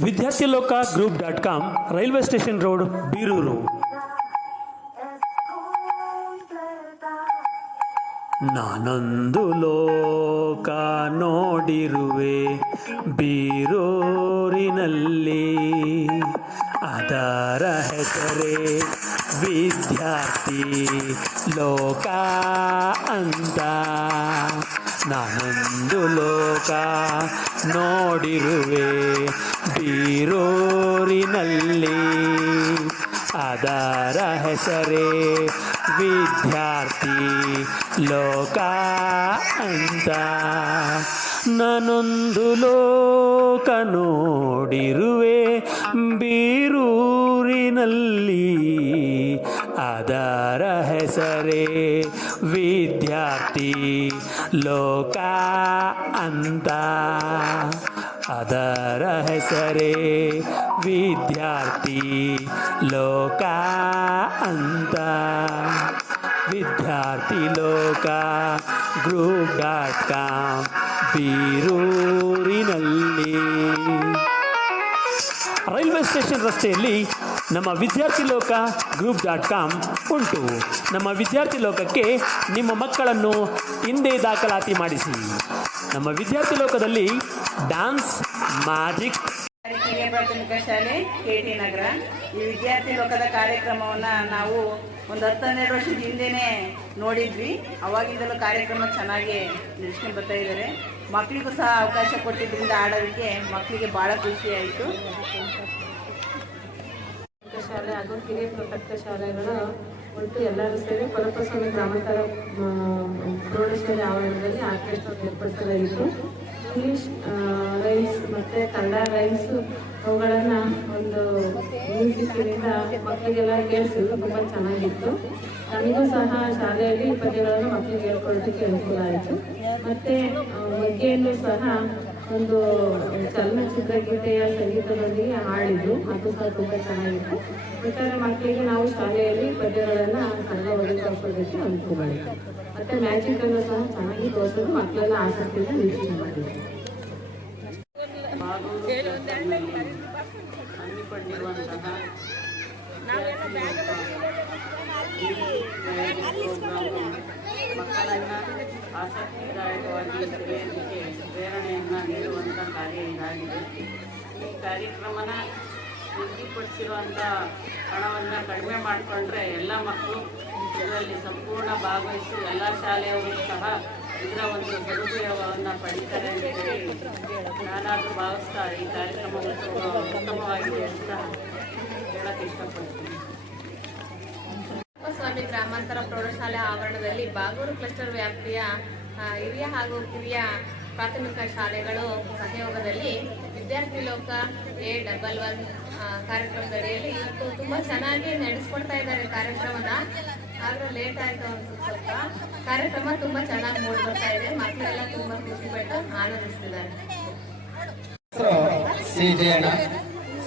ವಿದ್ಯಾರ್ಥಿ ಲೋಕ group.com, railway station road, Birur. ನಾನೊಂದು ಲೋಕ ನೋಡಿರುವೆ ಬೀರೂರಿನಲ್ಲಿ, ಅದರ ಹೆಸರೇ ವಿದ್ಯಾರ್ಥಿ ಲೋಕ ಅಂತ. ನಾನೊಂದು ಲೋಕ ನೋಡಿರುವೆ ಬೀರೂರಿನಲ್ಲಿ, ಅದರ ಹೆಸರೇ ವಿದ್ಯಾರ್ಥಿ ಲೋಕ ಅಂತ. ನಾನೊಂದು ಲೋಕ ನೋಡಿರುವೆ ಬೀರೂರಿನಲ್ಲಿ, ಅದರ ಹೆಸರೇ ವಿದ್ಯಾರ್ಥಿ ಲೋಕ ಅಂತ. ಅದರ ಹೆಸರೇ ವಿದ್ಯಾರ್ಥಿ ಲೋಕ ಅಂತ. ವಿದ್ಯಾರ್ಥಿ ಲೋಕ group.com, ಬೀರೂರಿನಲ್ಲಿ. ರೈಲ್ವೆ ಸ್ಟೇಷನ್ ರಸ್ತೆಯಲ್ಲಿ ನಮ್ಮ ವಿದ್ಯಾರ್ಥಿ ಲೋಕ group.com ಉಂಟು. ನಮ್ಮ ವಿದ್ಯಾರ್ಥಿ ಲೋಕಕ್ಕೆ ನಿಮ್ಮ ಮಕ್ಕಳನ್ನು ಹಿಂದೆ ದಾಖಲಾತಿ ಮಾಡಿಸಿ. ನಮ್ಮ ವಿದ್ಯಾರ್ಥಿ ಲೋಕದಲ್ಲಿ ಡ್ಯಾನ್ಸ್, ಮ್ಯಾಜಿಕ್, ಹಿರಿಯ ಪ್ರಾಥಮಿಕ ಶಾಲೆ KT ನಗರ. ಈ ವಿದ್ಯಾರ್ಥಿ ಲೋಕದ ಕಾರ್ಯಕ್ರಮವನ್ನು ನಾವು ಒಂದು 10-12 ವರ್ಷದ ಹಿಂದೆನೇ ನೋಡಿದ್ವಿ. ಅವಾಗಿಂದಲೂ ಕಾರ್ಯಕ್ರಮ ಚೆನ್ನಾಗಿ ನಡೆಸ್ಕೊಂಡು ಬರ್ತಾ ಇದ್ದಾರೆ. ಮಕ್ಕಳಿಗೂ ಸಹ ಅವಕಾಶ ಕೊಟ್ಟಿದ್ದರಿಂದ ಆಡೋದಕ್ಕೆ ಮಕ್ಕಳಿಗೆ ಭಾಳ ಖುಷಿ ಆಯಿತು. ಶಾಲೆ ಹಾಗೂ ಕಿರಿಯ ಪ್ರಾಥಮಿಕ ಶಾಲೆಗಳು ಒಟ್ಟು ಎಲ್ಲರೂ ಸೇರಿ ಕೊಲಪಸ್ವಾಮಿ ಗ್ರಾಮಾಂತರ ಪ್ರೌಢಶಾಲೆ ಆವರಣದಲ್ಲಿ ಆರ್ಕೆಸ್ಟ್ರಾ ಏರ್ಪಡಿಸಲಾಗಿತ್ತು. ಇಂಗ್ಲೀಷ್ ರೈಮ್ಸ್ ಮತ್ತು ಕನ್ನಡ ರೈಮ್ಸ್ ಅವುಗಳನ್ನು ಒಂದು ಮ್ಯೂಸಿಕ್ಕಿನಿಂದ ಮಕ್ಕಳಿಗೆಲ್ಲ ಕೇಳಿಸಿದ್ರು. ತುಂಬ ಚೆನ್ನಾಗಿತ್ತು. ನಮಗೂ ಸಹ ಶಾಲೆಯಲ್ಲಿ ಪದ್ಯಗಳನ್ನು ಮಕ್ಕಳಿಗೆ ಹೇಳ್ಕೊಳ್ಳೋದಕ್ಕೆ ಅನುಕೂಲ ಆಯಿತು. ಮತ್ತು ಮಗ್ಗೆಯಲ್ಲೂ ಸಹ ಒಂದು ಚಲನಚಿತ್ರ ಗೀತೆಯ ಸಂಗೀತದೊಂದಿಗೆ ಹಾಡಿದ್ರು. ಅದು ಸಹ ತುಂಬ ಚೆನ್ನಾಗಿತ್ತು. ಒಟ್ಟಾರೆ ಮಕ್ಕಳಿಗೆ ನಾವು ಶಾಲೆಯಲ್ಲಿ ಪದ್ಯಗಳನ್ನು ಕನ್ನಡ ಓದಿಕೊಳ್ಳೋದಕ್ಕೆ ಅನುಕೂಲ ಆಯಿತು. ಮತ್ತು ಮ್ಯಾಜಿಕನ್ನು ಸಹ ಚೆನ್ನಾಗಿ ತೋರಿಸೋದು ಮಕ್ಕಳೆಲ್ಲ ಆಸಕ್ತಿಯಿಂದ ವೀಕ್ಷಣೆ ಮಾಡಿದ್ರು. ಹಮ್ಮಿಕೊಂಡಿರುವಂತಹ ಮಕ್ಕಳನ್ನು ಆಸಕ್ತಿದಾಯಕವಾಗಿ ಬೆಳೆಯೋದಕ್ಕೆ ಪ್ರೇರಣೆಯನ್ನು ನೀಡುವಂಥ ಕಾರ್ಯ ಇದಾಗಿದೆ. ಈ ಕಾರ್ಯಕ್ರಮನ ನಿಗದಿಪಡಿಸಿರುವಂಥ ಹಣವನ್ನು ಕಡಿಮೆ ಮಾಡಿಕೊಂಡ್ರೆ ಎಲ್ಲ ಮಕ್ಕಳು ಇದರಲ್ಲಿ ಸಂಪೂರ್ಣ ಭಾಗವಹಿಸಿ ಎಲ್ಲ ಶಾಲೆಯವರು ಸಹ ಇದರ ಒಂದು ಸದುಪಯೋಗವನ್ನು ಪಡೀತಾರೆ ಅಂತೇಳಿ ನಾನಾದರೂ ಭಾವಿಸ್ತಾ ಈ ಕಾರ್ಯಕ್ರಮ ಉತ್ತಮವಾಗಿದೆ ಅಂತ ಹೇಳಕ್ಕೆ ಇಷ್ಟಪಡ್ತೀನಿ. ಸ್ವಾಮಿ ಗ್ರಾಮಾಂತರ ಪ್ರೌಢಶಾಲೆ ಆವರಣದಲ್ಲಿ ಬಾಗೂರು ಕ್ಲಸ್ಟರ್ ವ್ಯಾಪ್ತಿಯ ಹಿರಿಯ ಹಾಗೂ ಕಿರಿಯ ಪ್ರಾಥಮಿಕ ಶಾಲೆಗಳು ಸಹಯೋಗದಲ್ಲಿ ವಿದ್ಯಾರ್ಥಿ ಲೋಕ A11 ಕಾರ್ಯಕ್ರಮದಡಿಯಲ್ಲಿ ಇವತ್ತು ತುಂಬ ಚೆನ್ನಾಗಿ ನಡೆಸ್ಕೊಡ್ತಾ ಇದ್ದಾರೆ ಕಾರ್ಯಕ್ರಮನ. ಆದರೂ ಲೇಟ್ ಆಯಿತು ಅನ್ಸುತ್ತೆ ಸ್ವಲ್ಪ. ಕಾರ್ಯಕ್ರಮ ತುಂಬ ಚೆನ್ನಾಗಿ ಮೂಡಿ ಬರ್ತಾ ಇದೆ. ಮಕ್ಕಳೆಲ್ಲ ತುಂಬ ಖುಷಿಪಟ್ಟು ಆನಂದಿಸ್ತಿದ್ದಾರೆ. ಸಿ ಜಯಣ್ಣ,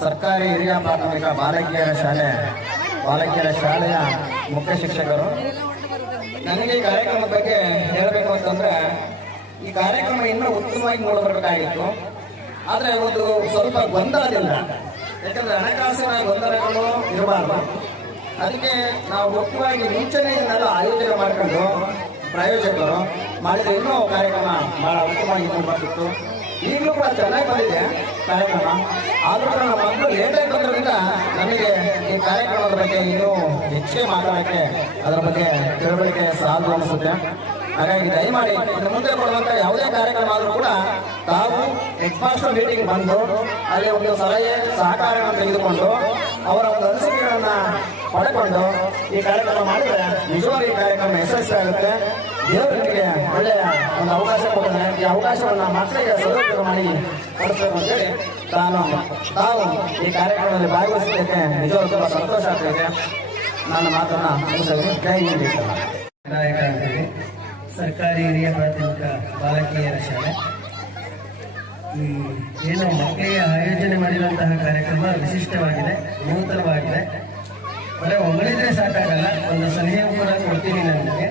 ಸರ್ಕಾರಿ ಹಿರಿಯ ಪ್ರಾಥಮಿಕ ಬಾಲಕಿಯರ ಶಾಲೆಯ ಮುಖ್ಯ ಶಿಕ್ಷಕರು. ನನಗೆ ಈ ಕಾರ್ಯಕ್ರಮದ ಬಗ್ಗೆ ಹೇಳಬೇಕು ಅಂತಂದ್ರೆ, ಈ ಕಾರ್ಯಕ್ರಮ ಇನ್ನೂ ಉತ್ತಮವಾಗಿ ಮೂಡಿಬರಬೇಕಾಗಿತ್ತು. ಆದರೆ ಒಂದು ಸ್ವಲ್ಪ ಗೊಂದಲದಿಂದ, ಯಾಕಂದ್ರೆ ಹಣಕಾಸಿನ ಗೊಂದಲಗಳು ಇರಬಾರ್ದು. ಅದಕ್ಕೆ ನಾವು ಮುಖ್ಯವಾಗಿ ಮುಂಚೆನೆಯಿಂದಲೂ ಆಯೋಜನೆ ಮಾಡಿಕೊಂಡು ಪ್ರಾಯೋಜಕರು ಮಾಡಿದ್ರೆ ಇನ್ನೂ ಕಾರ್ಯಕ್ರಮ ಬಹಳ ಉತ್ತಮವಾಗಿ ಮೂಡಿಬರ್ತಿತ್ತು. ಈಗಲೂ ಕೂಡ ಚೆನ್ನಾಗಿ ಬಂದಿದೆ ಕಾರ್ಯಕ್ರಮ. ಆದರೂ ಕೂಡ ನಮ್ಮ ಮಕ್ಕಳು ಲೇಟಾಗಿ ಬಂದ್ರಿಂದ ನಮಗೆ ಈ ಕಾರ್ಯಕ್ರಮದ ಬಗ್ಗೆ ಇನ್ನೂ ಹೆಚ್ಚಿಗೆ ಮಾತಾಡೋಕ್ಕೆ ಅದರ ಬಗ್ಗೆ ತಿಳುವಳಿಕೆ ಸಾಲದು ಅನಿಸುತ್ತೆ. ಹಾಗಾಗಿ ದಯಮಾಡಿ ಇನ್ನು ಮುಂದೆ ಕೊಡುವಂಥ ಯಾವುದೇ ಕಾರ್ಯಕ್ರಮ ಆದರೂ ಕೂಡ ತಾವು ಹೆಡ್ ಮಾಸ್ಟರ್ ಮೀಟಿಂಗ್ ಬಂದು ಅಲ್ಲಿ ಒಂದು ಸಲಹೆ ಸಹಕಾರವನ್ನು ತೆಗೆದುಕೊಂಡು ಅವರ ಒಂದು ಅನಿಸಿಕೆಗಳನ್ನು ಪಡ್ಕೊಂಡು ಈ ಕಾರ್ಯಕ್ರಮ ಮಾಡಿದರೆ ನಿಜವಾಗಿ ಈ ಕಾರ್ಯಕ್ರಮ ಯಶಸ್ವಿ ಆಗುತ್ತೆ. ದೇವರು ನಿಮಗೆ ಒಳ್ಳೆಯ ಒಂದು ಅವಕಾಶ ಕೊಡ್ತಾನೆ. ಈ ಅವಕಾಶವನ್ನು ಮಕ್ಕಳಿಗೆ ಸದುಪಯೋಗ ಮಾಡಿ ಕೊಡಿಸ್ಬೇಕು ಅಂತೇಳಿ ತಾವು ಈ ಕಾರ್ಯಕ್ರಮದಲ್ಲಿ ಭಾಗವಹಿಸಲಿಕ್ಕೆ ನಿಜವಾಗ್ಲೂ ತುಂಬ ಸಂತೋಷ ಆಗ್ತಾಯಿದೆ. ನನ್ನ ಮಾತನ್ನು ಮುಗಿಸಲು ಜೈ ಹಿಂದ್. ನಾಯಕ ಅಂತೇಳಿ ಸರ್ಕಾರಿ ಹಿರಿಯ ಪ್ರಾಥಮಿಕ ಬಾಲಕಿಯರ ಶಾಲೆ ಏನು ಮಕ್ಕಳಿಗೆ ಆಯೋಜನೆ ಮಾಡಿರುವಂತಹ ಕಾರ್ಯಕ್ರಮ ವಿಶಿಷ್ಟವಾಗಿದೆ, ನೂತನವಾಗಿದೆ. ಬರೀ ಹೊಗಳಿದ್ರೆ ಸಾಕಾಗಲ್ಲ, ಒಂದು ಸಲಹೆ ಕೂಡ ಕೊಡ್ತೀನಿ ನನಗೆ.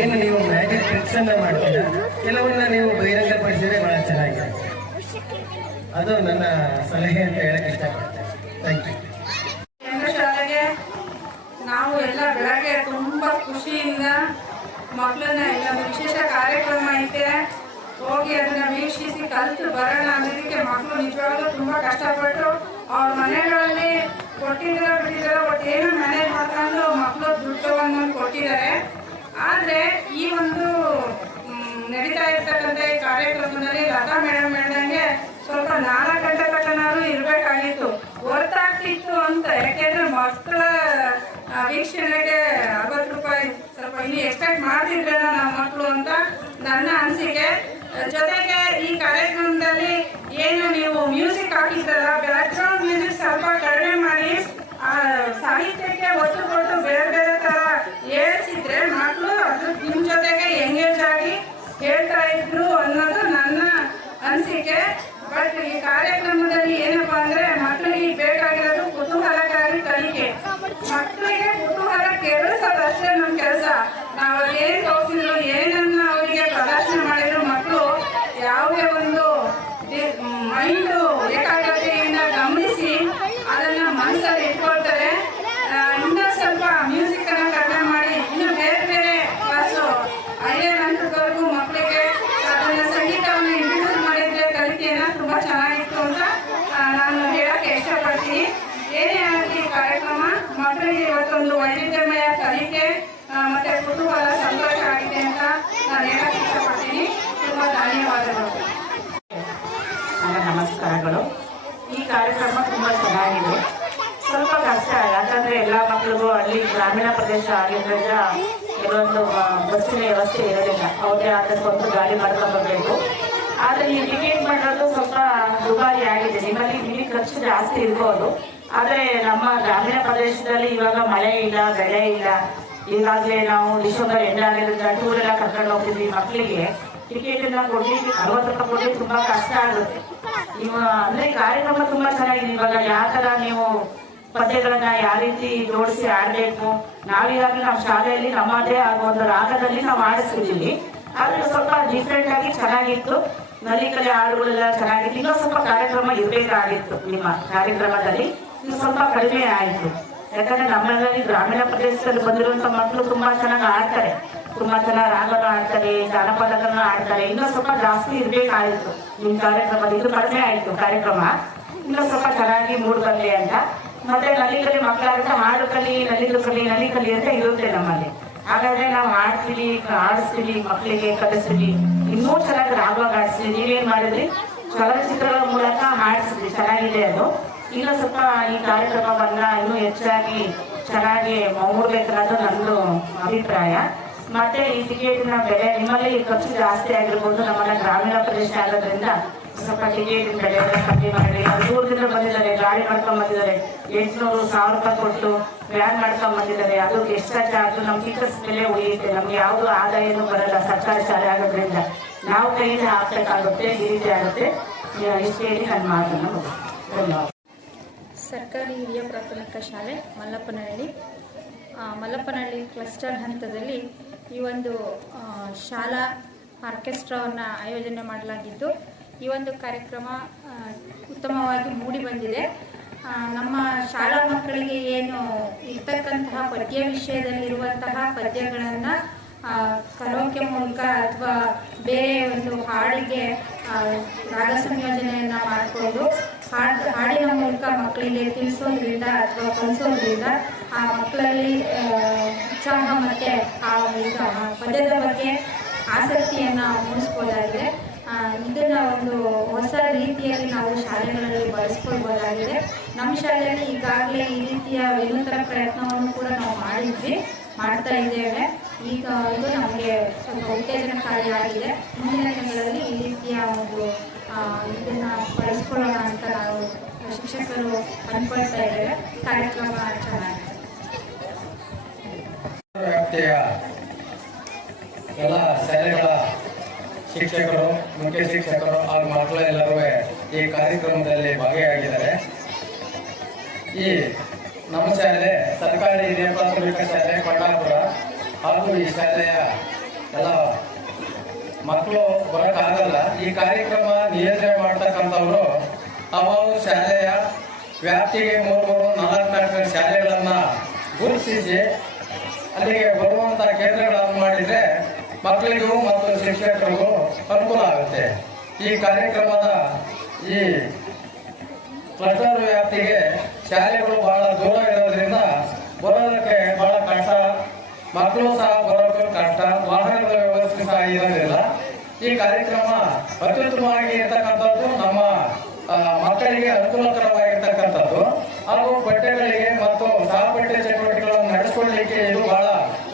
ಏನು ನೀವು ಮ್ಯಾಜಿಕ್ ಟ್ರಿಕ್ಸ್ ಅನ್ನ ಮಾಡ್ತೀರಾ, ಕೆಲವನ್ನ ನೀವು ಬಹಿರಂಗಪಡಿಸಿದ್ರೆ ಬಹಳ ಚೆನ್ನಾಗಿದೆ. ಅದು ನನ್ನ ಸಲಹೆ ಅಂತ ಹೇಳಕ್ಕೆ ಇಷ್ಟಪಡ್ತೇನೆ. Thank you. ಕೇಂದ್ರ ಶಾಲೆಗೆ ನಾವು ಎಲ್ಲ ಬೆಳಗ್ಗೆ ತುಂಬ ಖುಷಿಯಿಂದ ಮಕ್ಕಳನ್ನ ಇಲ್ಲೊಂದು ವಿಶೇಷ ಕಾರ್ಯಕ್ರಮ ಐತೆ, ಹೋಗಿ ಅದನ್ನ ವೀಕ್ಷಿಸಿ ಕಲಿತು ಬರೋಣ ಅನ್ನೋದಕ್ಕೆ ಮಕ್ಕಳು ನಿಜವಾಗ್ಲೂ ತುಂಬ ಕಷ್ಟಪಟ್ಟು ಅವ್ರ ಮನೆಗಳಲ್ಲಿ ಕೊಟ್ಟಿರೋ ಬಿಟ್ಟಿರೋ ಒಟ್ಟು ಏನೋ ಮ್ಯಾನೇಜ್ ಮಾಡ್ಕೊಂಡು ಮಕ್ಕಳು ದುಡ್ಡನ್ನು ಕೊಟ್ಟಿದ್ದಾರೆ. ಆದರೆ ಈ ಒಂದು ನಡೀತಾ ಇರ್ತಕ್ಕಂಥ ಈ ಕಾರ್ಯಕ್ರಮದಲ್ಲಿ ಲತಾ ಮೇಡಮ್ ಹೇಳ್ದಂಗೆ ಸ್ವಲ್ಪ 4 ಗಂಟೆ ತನಕನಾದ್ರೂ ಇರಬೇಕಾಗಿತ್ತು, ಹೊರತಾಗ್ತಿತ್ತು ಅಂತ. ಯಾಕೆಂದ್ರೆ ಮಕ್ಕಳ ವೀಕ್ಷಣೆಗೆ 60 ರೂಪಾಯಿ ಸ್ವಲ್ಪ ಇಲ್ಲಿ ಎಕ್ಸ್ಪೆಕ್ಟ್ ಮಾಡ್ತಿದ್ರೇನೋ ನಮ್ಮ ಮಕ್ಕಳು ಅಂತ ನನ್ನ ಅನಿಸಿಕೆ. ಜೊತೆಗೆ ಈ ಕಾರ್ಯಕ್ರಮದಲ್ಲಿ ಏನು ನೀವು ಮ್ಯೂಸಿಕ್ ಹಾಕಿದ್ರಲ್ಲ, ಬ್ಯಾಕ್ಗ್ರೌಂಡ್ ಮ್ಯೂಸಿಕ್ ಸ್ವಲ್ಪ ಕಡಿಮೆ ಮಾಡಿ ಸಾಹಿತ್ಯಕ್ಕೆ ಒತ್ತು ಕೊಟ್ಟು ಬೇರೆ ಬೇರೆ ಥರ ಹೇಳ್ಸಿದ್ರೆ ಮಕ್ಕಳು ಅದು ನಿಮ್ಮ ಜೊತೆಗೆ ಎಂಗೇಜ್ ಆಗಿ ಹೇಳ್ತಾ ಇದ್ರು ಅನ್ನೋದು ನನ್ನ ಅನಿಸಿಕೆ. ಬಟ್ ಈ ಕಾರ್ಯಕ್ರಮದಲ್ಲಿ ಏನಪ್ಪ ಅಂದರೆ ಮಕ್ಕಳಿಗೆ ಬೇಕಾಗಿರೋದು ಕುತೂಹಲಕಾರಿ ಕಲಿಕೆ. ಮಕ್ಕಳಿಗೆ ಕುತೂಹಲ ಕೆರಳಿಸೋದಷ್ಟೇ ನಮ್ಮ ಕೆಲಸ. ನಾವು ಏನು ತೋರಿಸಿದ್ರು, ಏನನ್ನ ಅವರಿಗೆ ಪ್ರದರ್ಶನ ಮಾಡಿದ್ರು ಮಕ್ಕಳು ಯಾವುದೇ ಒಂದು ಮೈಂಡು ಏಕಾಗ್ರತೆಯಿಂದ ಗಮನಿಸಿ ಅದನ್ನ ಮನಸ್ಸಲ್ಲಿ ಇಟ್ಕೊಳ್ತಾರೆ. ಇನ್ನೂ ಸ್ವಲ್ಪ ಮ್ಯೂಸಿಕ್ ಅನ್ನು ಕಡಿಮೆ ಮಾಡಿ ಇನ್ನು ಬೇರೆ ಬೇರೆ ಕ್ಲಾಸು 5ನೇ ಹಂತದವರೆಗೂ ಮಕ್ಕಳಿಗೆ ಅದನ್ನ ಸಂಗೀತವನ್ನು ಇಂಟ್ರೊಡ್ಯೂಸ್ ಮಾಡಿದ್ರೆ ಕಲಿಕೆಯನ್ನು ತುಂಬ ಚೆನ್ನಾಗಿತ್ತು ಅಂತ ನಾನು ಹೇಳಕ್ಕೆ ಇಷ್ಟಪಡ್ತೀನಿ. ಏನೇ ಆಗಲಿ ಈ ಕಾರ್ಯಕ್ರಮ ಮಕ್ಕಳಿಗೆ ಇವತ್ತೊಂದು ವೈವಿಧ್ಯಮಯ ಕಲಿಕೆ ಮತ್ತೆ ಕುತೂಹಲ ಸಂತೋಷ ಆಗಿದೆ ಅಂತ ನಾನು ಹೇಳಕ್ಕೆ ಇಷ್ಟಪಡ್ತೀನಿ. ತುಂಬ ಧನ್ಯವಾದಗಳು. ನಮಸ್ಕಾರಗಳು. ಈ ಕಾರ್ಯಕ್ರಮ ತುಂಬ ಚೆನ್ನಾಗಿದೆ. ಸ್ವಲ್ಪ ಕಷ್ಟ, ಯಾಕಂದರೆ ಎಲ್ಲ ಮಕ್ಕಳಿಗೂ ಅಲ್ಲಿ ಗ್ರಾಮೀಣ ಪ್ರದೇಶ ಆಗಿದ್ದರಿಂದ ಕೆಲವೊಂದು ಬಸ್ಸಿನ ವ್ಯವಸ್ಥೆ ಇರೋದಿಲ್ಲ, ಅವ್ರದೇ ಆದ ಸ್ವಂತ ಗಾಡಿ ಮಾಡ್ಕೊಂಡು ಬರಬೇಕು. ಆದರೆ ಈ ಟಿಕೆಟ್ ಮಾಡೋದು ಸ್ವಲ್ಪ ದುಬಾರಿ ಆಗಿದೆ. ನಿಮ್ಮಲ್ಲಿ ಇಲ್ಲಿ ಖರ್ಚು ಜಾಸ್ತಿ ಇರ್ಬೋದು, ಆದರೆ ನಮ್ಮ ಗ್ರಾಮೀಣ ಪ್ರದೇಶದಲ್ಲಿ ಇವಾಗ ಮಳೆ ಇಲ್ಲ, ಬೆಳೆ ಇಲ್ಲ. ಈಗಾಗಲೇ ನಾವು ಡಿಸೆಂಬರ್ ಎಂಡ್ ಆಗಿರೋದ್ರಿಂದ ಟೂರ್ ಎಲ್ಲ ಕರ್ಕೊಂಡು ಹೋಗ್ತಿದ್ವಿ. ಮಕ್ಕಳಿಗೆ ಟಿಕೆಟನ್ನು ಕೊಡ್ಲಿಕ್ಕೆ 60 ರೂಪಾಯಿ ಕೊಡ್ಲಿಕ್ಕೆ ತುಂಬ ಕಷ್ಟ ಆಗುತ್ತೆ. ನೀವು ಅಂದರೆ ಕಾರ್ಯಕ್ರಮ ತುಂಬ ಚೆನ್ನಾಗಿದೆ. ಇವಾಗ ಯಾವ ಥರ ನೀವು ಪದ್ಯಗಳನ್ನ ಯಾವ ರೀತಿ ಜೋಡಿಸಿ ಆಡಬೇಕು, ನಾವೀಗಾಗಲೇ ನಮ್ಮ ಶಾಲೆಯಲ್ಲಿ ನಮ್ಮದೇ ಆಗುವ ಒಂದು ರಾಗದಲ್ಲಿ ನಾವು ಆಡಿಸ್ತಿದ್ದೀವಿ. ಆದರೆ ಸ್ವಲ್ಪ ಡಿಫ್ರೆಂಟ್ ಆಗಿ ಚೆನ್ನಾಗಿತ್ತು. ನಲಿಕಲೆ ಹಾಡುಗಳೆಲ್ಲ ಚೆನ್ನಾಗಿತ್ತು. ಇನ್ನೂ ಸ್ವಲ್ಪ ಕಾರ್ಯಕ್ರಮ ಇರಬೇಕಾಗಿತ್ತು. ನಿಮ್ಮ ಕಾರ್ಯಕ್ರಮದಲ್ಲಿ ಇನ್ನು ಸ್ವಲ್ಪ ಕಡಿಮೆ ಆಯಿತು. ಯಾಕಂದರೆ ನಮ್ಮಲ್ಲಿ ಗ್ರಾಮೀಣ ಪ್ರದೇಶದಲ್ಲಿ ಬಂದಿರುವಂಥ ಮಕ್ಕಳು ತುಂಬ ಚೆನ್ನಾಗಿ ಆಡ್ತಾರೆ, ತುಂಬ ಚೆನ್ನಾಗಿ ರಾಗನ ಆಡ್ತಾರೆ, ಜಾನಪದಗಳನ್ನ ಆಡ್ತಾರೆ. ಇನ್ನೂ ಸ್ವಲ್ಪ ಜಾಸ್ತಿ ಇರಬೇಕಾಗಿತ್ತು ನಿಮ್ಮ ಕಾರ್ಯಕ್ರಮದಲ್ಲಿ. ಇದು ಕಡಿಮೆ ಆಯಿತು ಕಾರ್ಯಕ್ರಮ. ಇನ್ನೂ ಸ್ವಲ್ಪ ಚೆನ್ನಾಗಿ ಮೂಡ್ ಬರಲಿ ಅಂತ. ಮತ್ತೆ ನಲಿಕಲಿ ಮಕ್ಕಳಾಗುತ್ತೆ, ಹಾಡು ಕಲಿ, ನಲಿ ಕಲಿ ಅಂತ ಇರುತ್ತೆ ನಮ್ಮಲ್ಲಿ. ಹಾಗಾದ್ರೆ ನಾವು ಆಡ್ತೀವಿ, ಆಡಿಸ್ತೀವಿ, ಮಕ್ಕಳಿಗೆ ಕಲಿಸ್ತೀವಿ, ಇನ್ನೂ ಚೆನ್ನಾಗಿ ರಾಗವಾಗಿ ಆಡಿಸ್ತೀವಿ. ನೀವೇನು ಮಾಡಿದ್ರಿ, ಚಲನಚಿತ್ರಗಳ ಮೂಲಕ ಹಾಡಿಸಿದ್ರಿ, ಚೆನ್ನಾಗಿದೆ ಅದು. ಇನ್ನೂ ಸ್ವಲ್ಪ ಈ ಕಾರ್ಯಕ್ರಮವನ್ನ ಇನ್ನೂ ಹೆಚ್ಚಾಗಿ ಚೆನ್ನಾಗಿ ಮೂಡಬೇಕನ್ನೋದು ನನ್ನದು ಅಭಿಪ್ರಾಯ. ಮತ್ತೆ ಈ ಟಿಕೆಟಿನ ಬೆಲೆ ನಿಮ್ಮಲ್ಲಿ ಖರ್ಚು ಜಾಸ್ತಿ ಆಗಿರ್ಬೋದು. ನಮ್ಮನ್ನ ಗ್ರಾಮೀಣ ಪ್ರದೇಶ ಆಗೋದ್ರಿಂದ ಸ್ವಲ್ಪ ಟಿಕೆಟಿನ ಬೆಲೆ ಕಮ್ಮಿ ಮಾಡಿ. ದೂರದಿಂದ ಬಂದಿದ್ದಾರೆ, ಗಾಡಿ ಮಾಡ್ಕೊಂಡ್ ಬಂದಿದ್ದಾರೆ, 800-1000 ರೂಪಾಯಿ ಕೊಟ್ಟು ವ್ಯಾನ್ ಮಾಡ್ಕೊಂಡ್ ಬಂದಿದ್ದಾರೆ. ಅದು ಎಕ್ಸ್ಟ್ರಾ ಚಾರ್ಜ್ ನಮ್ಮ ಟೀಚರ್ಸ್ ಮೇಲೆ ಉಳಿಯುತ್ತೆ. ನಮ್ಗೆ ಯಾವುದು ಆದಾಯನೂ ಬರಲ್ಲ ಸರ್ಕಾರಿ ಶಾಲೆ ಆಗೋದ್ರಿಂದ. ನಾವು ಕೈಯಿಂದ ಹಾಕ್ಬೇಕಾಗುತ್ತೆ, ಈ ರೀತಿ ಆಗುತ್ತೆ. ಇಷ್ಟು ಹೇಳಿ ನನ್ನ ಮಾತನ್ನು ಧನ್ಯವಾದ. ಸರ್ಕಾರಿ ಹಿರಿಯ ಪ್ರಾಥಮಿಕ ಶಾಲೆ ಮಲ್ಲಪ್ಪನಹಳ್ಳಿ ಕ್ಲಸ್ಟರ್ ಹಂತದಲ್ಲಿ ಈ ಒಂದು ಶಾಲಾ ಆರ್ಕೆಸ್ಟ್ರಾವನ್ನು ಆಯೋಜನೆ ಮಾಡಲಾಗಿದ್ದು, ಈ ಒಂದು ಕಾರ್ಯಕ್ರಮ ಉತ್ತಮವಾಗಿ ಮೂಡಿ ಬಂದಿದೆ. ನಮ್ಮ ಶಾಲಾ ಮಕ್ಕಳಿಗೆ ಏನು ಇರ್ತಕ್ಕಂತಹ ಪದ್ಯ ವಿಷಯದಲ್ಲಿರುವಂತಹ ಪದ್ಯಗಳನ್ನು ಕರೋಕೆ ಮೂಲಕ ಅಥವಾ ಬೇರೆ ಒಂದು ಹಾಡಿಗೆ ರಾಗ ಸಂಯೋಜನೆಯನ್ನು ಮಾಡಿಕೊಂಡು ಹಾಡಿನ ಮೂಲಕ ಮಕ್ಕಳಿಗೆ ತಿಳಿಸೋದ್ರಿಂದ ಅಥವಾ ಕಲಿಸೋದ್ರಿಂದ ಆ ಮಕ್ಕಳಲ್ಲಿ ಉತ್ಸಾಹ ಮತ್ತು ಆ ಪದ್ಯದ ಬಗ್ಗೆ ಆಸಕ್ತಿಯನ್ನು ಮೂಡಿಸ್ಬೋದಾಗಿದೆ. ಇದನ್ನು ಒಂದು ಹೊಸ ರೀತಿಯಲ್ಲಿ ನಾವು ಶಾಲೆಗಳಲ್ಲಿ ಬಳಸ್ಕೊಳ್ಬೋದಾಗಿದೆ. ನಮ್ಮ ಶಾಲೆಯಲ್ಲಿ ಈಗಾಗಲೇ ಈ ರೀತಿಯ ವಿನೂತನ ಪ್ರಯತ್ನವನ್ನು ಕೂಡ ನಾವು ಮಾಡ್ತಾ ಇದ್ದೇವೆ. ಈಗ ಇದು ನಮಗೆ ಸ್ವಲ್ಪ ಉತ್ತೇಜನಕಾರಿಯಾಗಿದೆ. ಮುಂದಿನ ದಿನಗಳಲ್ಲಿ ಈ ರೀತಿಯ ಒಂದು ಇದನ್ನು ಬಳಸ್ಕೊಳ್ಳೋಣ ಅಂತ ನಾವು ಶಿಕ್ಷಕರು ಅಂದ್ಕೊಳ್ತಾ ಇದ್ದೇವೆ. ಕಾರ್ಯಕ್ರಮ ಚೆನ್ನಾಗಿದೆ. ವ್ಯಾಪ್ತಿಯ ಎಲ್ಲ ಶಾಲೆಗಳ ಶಿಕ್ಷಕರು, ಮುಖ್ಯ ಶಿಕ್ಷಕರು ಹಾಗೂ ಮಕ್ಕಳೆಲ್ಲರೂ ಈ ಕಾರ್ಯಕ್ರಮದಲ್ಲಿ ಭಾಗಿಯಾಗಿದ್ದಾರೆ. ಈ ನಮ್ಮ ಶಾಲೆ ಸರ್ಕಾರಿ ಹಿರಿಯ ಪ್ರಾಥಮಿಕ ಶಾಲೆ ಕೊಂಡಾಪುರ ಹಾಗೂ ಈ ಶಾಲೆಯ ಎಲ್ಲ ಮಕ್ಕಳು ಬರೋಕ್ಕಾಗಲ್ಲ. ಈ ಕಾರ್ಯಕ್ರಮ ನಿಯೋಜನೆ ಮಾಡ್ತಕ್ಕಂಥವರು ಅವು ಶಾಲೆಯ ವ್ಯಾಪ್ತಿಗೆ 3-4 ಶಾಲೆಗಳನ್ನು ಗುರುತಿಸಿ ಅಲ್ಲಿಗೆ ಬರುವಂಥ ಕೇಂದ್ರಗಳನ್ನು ಮಾಡಿದರೆ ಮಕ್ಕಳಿಗೂ ಮತ್ತು ಶಿಕ್ಷಕರಿಗೂ ಅನುಕೂಲ ಆಗುತ್ತೆ. ಈ ಕಾರ್ಯಕ್ರಮದ ಈ ಕ್ಲಸ್ಟರ್ ವ್ಯಾಪ್ತಿಗೆ ಶಾಲೆಗಳು ಬಹಳ ದೂರ ಇರೋದ್ರಿಂದ ಬರೋದಕ್ಕೆ ಬಹಳ ಕಷ್ಟ, ಮಕ್ಕಳು ಸಹ ಬರೋಕ್ಕೆ ಕಷ್ಟ, ವಾಹನದ ವ್ಯವಸ್ಥೆ ಸಹ ಇರೋದಿಲ್ಲ. ಈ ಕಾರ್ಯಕ್ರಮ ಅತ್ಯುತ್ತಮವಾಗಿ ಇರ್ತಕ್ಕಂಥದ್ದು ನಮ್ಮ ಮಕ್ಕಳಿಗೆ ಅನುಕೂಲಕರವಾಗಿರ್ತಕ್ಕಂಥದ್ದು ಹಾಗೂ ಪಠ್ಯಗಳಿಗೆ ಮತ್ತು ಸಹಪಠ್ಯ ಚಟುವಟಿಕೆಗಳನ್ನು ನಡೆಸಿಕೊಳ್ಳಲಿಕ್ಕೆ ಇದು ಬಹಳ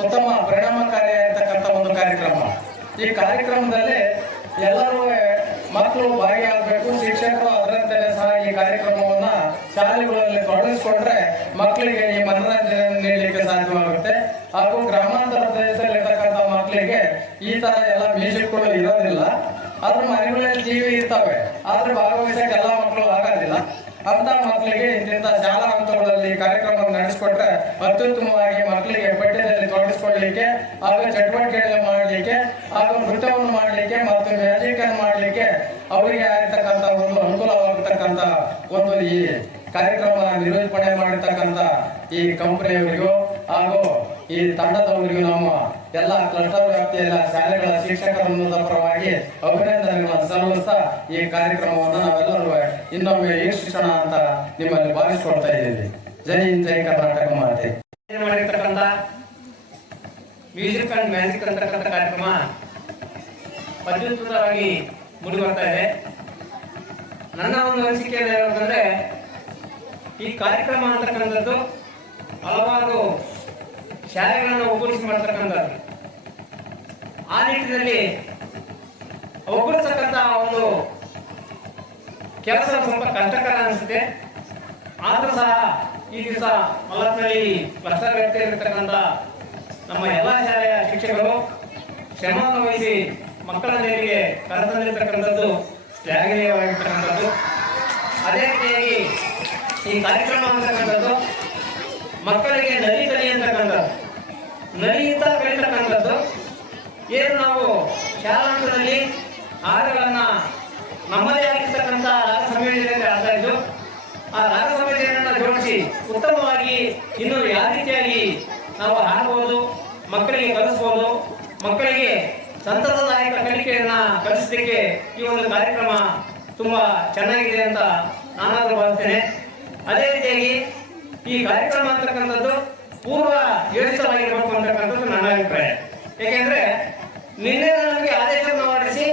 ಉತ್ತಮ ಪರಿಣಾಮಕಾರಿಯಾಗಿರ್ತಕ್ಕಂಥ ಒಂದು ಕಾರ್ಯಕ್ರಮ. ಈ ಕಾರ್ಯಕ್ರಮದಲ್ಲಿ ಎಲ್ಲರೂ ಮಕ್ಕಳು ಭಾಗಿಯಾಗಬೇಕು. ಶಿಕ್ಷಕರು ಅದರಂತೆ ಸಹ ಈ ಕಾರ್ಯಕ್ರಮವನ್ನ ಶಾಲೆಗಳಲ್ಲಿ ತೊಡಗಿಸಿಕೊಂಡ್ರೆ ಮಕ್ಕಳಿಗೆ ಈ ಮನೋರಂಜನೆ ನೀಡಲಿಕ್ಕೆ ಸಾಧ್ಯವಾಗುತ್ತೆ. ಹಾಗೂ ಗ್ರಾಮಾಂತರ ಪ್ರದೇಶದಲ್ಲಿರ್ತಕ್ಕಂಥ ಮಕ್ಕಳಿಗೆ ಈ ತರ ಎಲ್ಲ ಮ್ಯೂಸಿಕ್ಗಳು ಇರೋದಿಲ್ಲ. ಆದ್ರೆ ಮನೆಗಳಲ್ಲಿ ಟಿವಿ ಇರ್ತವೆ, ಆದ್ರೆ ಭಾಗವಹಿಸಕ್ಕೆ ಎಲ್ಲ ಮಕ್ಕಳು ಆಗೋದಿಲ್ಲ. ಅಂತ ಮಕ್ಕಳಿಗೆ ಇಂಥ ಶಾಲಾ ಹಂತಗಳಲ್ಲಿ ಕಾರ್ಯಕ್ರಮ ನಡೆಸಿಕೊಟ್ರೆ ಅತ್ಯುತ್ತಮವಾಗಿ ಮಕ್ಕಳಿಗೆ ಪಠ್ಯದಲ್ಲಿ ತೊಡಗಿಸಿಕೊಳ್ಳಲಿಕ್ಕೆ ಹಾಗೂ ಚಟುವಟಿಕೆಗಳನ್ನು ಮಾಡಲಿಕ್ಕೆ ಹಾಗೂ ನೃತ್ಯವನ್ನು ಮಾಡಲಿಕ್ಕೆ ಮತ್ತು ಮ್ಯಾಜಿಕ್ ಅನ್ನು ಮಾಡಲಿಕ್ಕೆ ಅವರಿಗೆ ಆಗಿರ್ತಕ್ಕಂಥ ಒಂದು ಅನುಕೂಲವಾಗಿರ್ತಕ್ಕಂಥ ಒಂದು ಈ ಕಾರ್ಯಕ್ರಮ ನಿರೂಪಣೆ ಮಾಡಿರ್ತಕ್ಕಂಥ ಈ ಕಂಪನಿಯವರಿಗೂ ಹಾಗೂ ಈ ತಂಡದವರಿಗೂ ನಮ್ಮ ಎಲ್ಲ ಕ್ಲಸ್ಟರ್ ವ್ಯಾಪ್ತಿಯ ಶಾಲೆಗಳ ಶಿಕ್ಷಕರ ಪರವಾಗಿ ಅಭಿನಂದನೆಗಳನ್ನು ಸಲ್ಲಿಸ್ತಾ ಈ ಕಾರ್ಯಕ್ರಮವನ್ನು ನಾವೆಲ್ಲರೂ ಇನ್ನೊಮ್ಮೆ ವೀಕ್ಷಿಸೋಣ ಅಂತ ನಿಮ್ಮಲ್ಲಿ ಭಾವಿಸಿಕೊಳ್ತಾ ಇದ್ದೀವಿ. ಜೈ ಹಿಂದ್, ಜೈ ಕರ್ನಾಟಕ ಮಾತೆ. ಮಾಡಿರ್ತಕ್ಕಂಥ ಮ್ಯೂಸಿಕ್ ಅಂಡ್ ಮ್ಯಾಜಿಕ್ ಅಂತಕ್ಕಂಥ ಕಾರ್ಯಕ್ರಮ ಅತ್ಯುತ್ತಮವಾಗಿ ಮೂಡಿ ಬರ್ತಾ ಇದೆ. ನನ್ನ ಒಂದು ಅನಿಸಿಕೆ ಏನಂತಂದ್ರೆ ಈ ಕಾರ್ಯಕ್ರಮ ಅಂತಕ್ಕಂಥದ್ದು ಹಲವಾರು ಶಾಲೆಗಳನ್ನು ಒಗ್ಗೂಡಿಸಿ ಮಾಡ್ತಕ್ಕಂಥದ್ದು. ಆ ನಿಟ್ಟಿನಲ್ಲಿ ಒಗ್ಗೂಡಿಸ್ತಕ್ಕಂಥ ಒಂದು ಕೆಲಸ ಸ್ವಲ್ಪ ಕಷ್ಟಕರ ಅನಿಸುತ್ತೆ. ಆದರೂ ಸಹ ಈ ದಿವಸ ಮಲ್ಲಪ್ಪನಹಳ್ಳಿ ಕ್ಲಸ್ಟರ್ ವ್ಯಾಪ್ತಿಯಲ್ಲಿರ್ತಕ್ಕಂಥ ನಮ್ಮ ಎಲ್ಲ ಶಾಲೆಯ ಶಿಕ್ಷಕರು ಶ್ರಮವನ್ನು ವಹಿಸಿ ಮಕ್ಕಳ ನೇರಿಗೆ ಕರೆತಂದಿರ್ತಕ್ಕಂಥದ್ದು ಶ್ಲಾಘನೀಯವಾಗಿರ್ತಕ್ಕಂಥದ್ದು. ಅದೇ ರೀತಿಯಾಗಿ ಈ ಕಾರ್ಯಕ್ರಮ ಅಂತಕ್ಕಂಥದ್ದು ಮಕ್ಕಳಿಗೆ ನಲಿ ಕಲಿಯಂತಕ್ಕಂಥದ್ದು, ನಲಿಯುತ್ತಾ ಕಲಿತಕ್ಕಂಥದ್ದು. ಏನು ನಾವು ಶಾಲಾಂತರದಲ್ಲಿ ಹಾಡುಗಳನ್ನು ನಮ್ಮದೇ ಆಗಿರ್ತಕ್ಕಂಥ ರಾಗ ಸಂಯೋಜನೆಯಲ್ಲಿ ಆಡ್ತಾ ಇದ್ದು, ಆ ರಾಗ ಸಂಯೋಜನೆಯನ್ನು ಜೋಡಿಸಿ ಉತ್ತಮವಾಗಿ ಇನ್ನು ಯಾವ ರೀತಿಯಾಗಿ ನಾವು ಹಾಡಬಹುದು, ಮಕ್ಕಳಿಗೆ ಕಲಿಸ್ಬೋದು, ಮಕ್ಕಳಿಗೆ ಸಂತಸದಾಯಕ ಕಲಿಕೆಯನ್ನ ಕಲಿಸಲಿಕ್ಕೆ ಈ ಒಂದು ಕಾರ್ಯಕ್ರಮ ತುಂಬಾ ಚೆನ್ನಾಗಿದೆ ಅಂತ ನಾನಾದ್ರೂ ಭಾವಿಸ್ತೇನೆ. ಅದೇ ರೀತಿಯಾಗಿ ಈ ಕಾರ್ಯಕ್ರಮ ಅಂತಕ್ಕಂಥದ್ದು ಪೂರ್ವ ಯೋಜಿತವಾಗಿರಬೇಕು ಅಂತಕ್ಕಂಥದ್ದು ನನ್ನ ಅಭಿಪ್ರಾಯ. ಏಕೆಂದ್ರೆ ನಿನ್ನೆ ನನಗೆ ಆದೇಶವನ್ನು ಹೊರಡಿಸಿ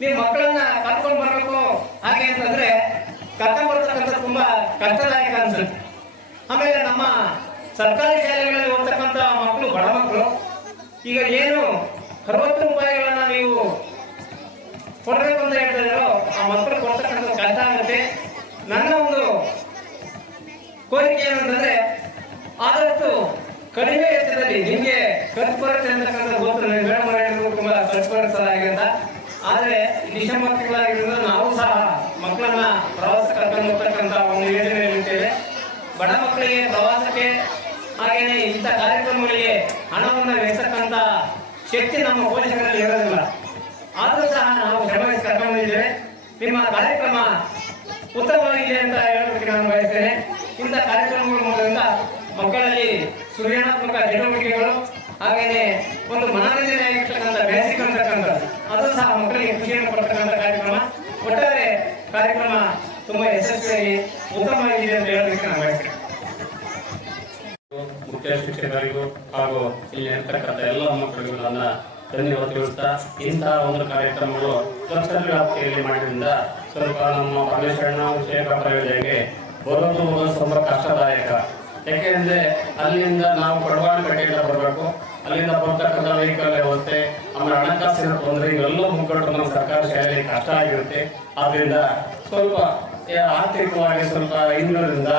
ನೀವು ಮಕ್ಕಳನ್ನ ಕರ್ಕೊಂಡು ಬರಬೇಕು ಹಾಗೆ ಅಂತಂದ್ರೆ ಕರ್ಕೊಂಡು ಬರ್ತಕ್ಕಂಥ ತುಂಬಾ ಕಷ್ಟದಾಯಕ ಅನ್ಸುತ್ತೆ. ಆಮೇಲೆ ನಮ್ಮ ಸರ್ಕಾರಿ ಶಾಲೆಗಳಲ್ಲಿ ಓದ್ತಕ್ಕಂಥ ಮಕ್ಕಳು, ಬಡ ಮಕ್ಕಳು, ಈಗ ಏನು 60 ರೂಪಾಯಿಗಳನ್ನ ನೀವು ಕೊಡಬೇಕು ಅಂತ ಹೇಳ್ತಾ ಇದ್ದಾರೋ ಆ ಮಕ್ಕಳು ಕೊಡ್ತಕ್ಕಂಥ ಕಷ್ಟ ಆಗುತ್ತೆ. ನನ್ನ ಒಂದು ಕೋರಿಕೆ ಏನಂತಂದ್ರೆ ಆದಷ್ಟು ಕಡಿಮೆ ವೆಚ್ಚದಲ್ಲಿ ನಿಮ್ಗೆ ಖರ್ಚು ಬರುತ್ತೆ ಅಂತಕ್ಕಂಥ ಗೊತ್ತು, ಮೇಡಮ್ ತುಂಬಾ ಖರ್ಚು ಬರುತ್ತದೆ ಅಂತ. ಆದ್ರೆ ಡಿಸೆಂಬರ್ ತಿಂಗಳಾಗಿರೋದ್ರಿಂದ ನಾವು ಸಹ ಮಕ್ಕಳನ್ನ ಪ್ರವಾಸ ಕರ್ಕೊಂಡು ಹೋಗ್ತಕ್ಕಂಥ ಒಂದು ಯೋಜನೆಯಲ್ಲಿದ್ದೇವೆ. ಬಡ ಮಕ್ಕಳಿಗೆ ಪ್ರವಾಸಕ್ಕೆ ಹಾಗೇನೆ ಇಂಥ ಕಾರ್ಯಕ್ರಮಗಳಿಗೆ ಹಣವನ್ನು ವೆಚ್ಚತಕ್ಕಂಥ ಶಕ್ತಿ ನಮ್ಮ ಪೋಷಕರಲ್ಲಿ ಇರೋದಿಲ್ಲ. ಆದರೂ ಸಹ ನಾವು ಶ್ರಮಿಸಿ ಕರ್ಕೊಂಡಿದ್ದೇವೆ. ನಿಮ್ಮ ಕಾರ್ಯಕ್ರಮ ಉತ್ತಮವಾಗಿದೆ ಅಂತ ಹೇಳೋದಕ್ಕೆ ನಾನು ಬಯಸ್ತೇನೆ. ಇಂಥ ಕಾರ್ಯಕ್ರಮಗಳ ಮೂಲಕ ಮಕ್ಕಳಲ್ಲಿ ಸೃಜನಾತ್ಮಕ ಚಟುವಟಿಕೆಗಳು ಹಾಗೇನೆ ಒಂದು ಮನೋರಂಜನೆ ಆಗಿರ್ತಕ್ಕಂಥ ಬೇಸಿಕ್ ಅಂತಕ್ಕಂಥದ್ದು ಅದು ಸಹ ಮಕ್ಕಳಿಗೆ ಖುಷಿಯನ್ನು ಕೊಡ್ತಕ್ಕಂಥ ಕಾರ್ಯಕ್ರಮ. ಒಟ್ಟಾರೆ ಕಾರ್ಯಕ್ರಮ ತುಂಬಾ ಯಶಸ್ವಿಯಾಗಿ ಉತ್ತಮವಾಗಿದೆ ಅಂತ ಹೇಳೋದಕ್ಕೆ ನಾನು ಬಯಸ್ತೇನೆ. ಮುಖ್ಯ ಶಿಕ್ಷಕರಿಗೂ ಹಾಗೂ ಇಲ್ಲಿ ಇರ್ತಕ್ಕಂಥ ಎಲ್ಲ ಮಕ್ಕಳಿಗೂ ನನ್ನ ಧನ್ಯವಾದ ತಿಳಿಸ್ತಾ, ಇಂತಹ ಒಂದು ಕಾರ್ಯಕ್ರಮಗಳು ಕ್ಲಸ್ಟರ್ ವ್ಯಾಪ್ತಿಯಲ್ಲಿ ಮಾಡಿದ್ರಿಂದ ಸ್ವಲ್ಪ ನಮ್ಮ ಪರಮೇಶ್ವರನ ವಿಷಯ ಪ್ರಯೋಜನೆಗೆ ಬರೋದು ಸ್ವಲ್ಪ ಕಷ್ಟದಾಯಕ. ಯಾಕೆಂದ್ರೆ ಅಲ್ಲಿಂದ ನಾವು ಕೊಡವಾನಕಟ್ಟೆಯಿಂದ ಬರಬೇಕು, ಅಲ್ಲಿಂದ ಬರ್ತಕ್ಕಂಥ ವೆಹಿಕಲ್ ವ್ಯವಸ್ಥೆ, ಆಮೇಲೆ ಹಣಕಾಸಿನ ತೊಂದರೆ, ಇವೆಲ್ಲ ಮುಗ್ಗಟ್ಟು ನಮ್ಮ ಸರ್ಕಾರಿ ಶಾಲೆಯಲ್ಲಿ ಕಷ್ಟ ಆಗಿರುತ್ತೆ. ಆದ್ರಿಂದ ಸ್ವಲ್ಪ ಆರ್ಥಿಕವಾಗಿ ಸ್ವಲ್ಪ ಹಿಂದಿನಿಂದ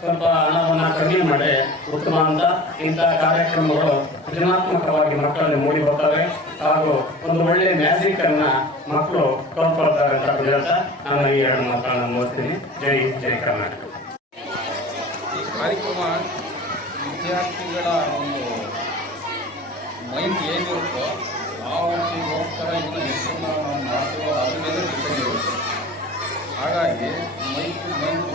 ಸ್ವಲ್ಪ ಹಣವನ್ನು ಕಡಿಮೆ ಮಾಡಿ ಉತ್ತಮ ಅಂತ ಇಂತಹ ಕಾರ್ಯಕ್ರಮಗಳು ಸೃಜನಾತ್ಮಕವಾಗಿ ಮಕ್ಕಳಲ್ಲಿ ಮೂಡಿ ಬರ್ತವೆ ಹಾಗೂ ಒಂದು ಒಳ್ಳೆಯ ಮ್ಯಾಜಿಕ್ ಅನ್ನ ಮಕ್ಕಳು ಕಲ್ತ್ಕೊಳ್ತಾರೆ ಅಂತ ಹೇಳ್ತಾ ನಾನು ಈ 2 ಮಕ್ಕಳನ್ನ ಮುಗಿಸ್ತೀನಿ. ಜೈ ಜೈ ಕರ್ನಾಟಕ. ಈ ಕಾರ್ಯಕ್ರಮ ವಿದ್ಯಾರ್ಥಿಗಳ ಒಂದು ಮೈಂಡ್ ಏನಿರುತ್ತೋ ಯಾವ ರೀತಿ ಹೋಗ್ತಾರೆ ಇದನ್ನ ಎಷ್ಟು ನಾವು ಮಾಡ್ತೀವೋ ಅದ್ರ ಮೇಲೆ ಡಿಪೆಂಡ್ ಇರುತ್ತೆ. ಹಾಗಾಗಿ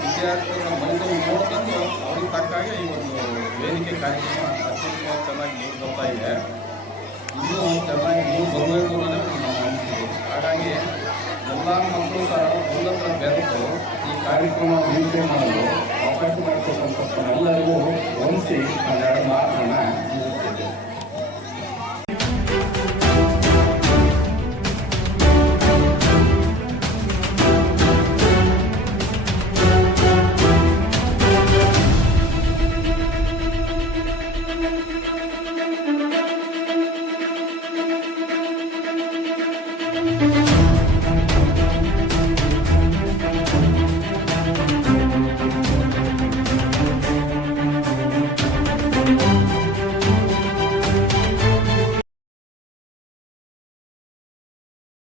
ವಿದ್ಯಾರ್ಥಿಗಳ ಮೈಂಡನ್ನು ನೋಡ್ಕೊಂಡು ಅವ್ರಿಗೆ ತಕ್ಕಾಗೆ ಈ ಒಂದು ವೇದಿಕೆ ಕಾರ್ಯಕ್ರಮ ಅತ್ಯಂತ ಚೆನ್ನಾಗಿ ಮೂಡಿ ಬರ್ತಾ ಇದೆ. ಇನ್ನೂ ಚೆನ್ನಾಗಿ ಮೂಡಿ ಬರಬೇಕು ಅನ್ನೋದೇ ನಮ್ಮ ಅನಿಸಿಕೆ. ಹಾಗಾಗಿ ಎಲ್ಲ ಮಕ್ಕಳು ಸಹ ಒಂದತ್ರ ಬೆರೆತು ಈ ಕಾರ್ಯಕ್ರಮ ವೀಕ್ಷಣೆ ಮಾಡಲು ಅವಕಾಶ ಮಾಡಿಕೊಟ್ಟಂಥ ಎಲ್ಲರಿಗೂ ವಂದಿಸಿ ಒಂದೆರಡು ಮಾತನ್ನು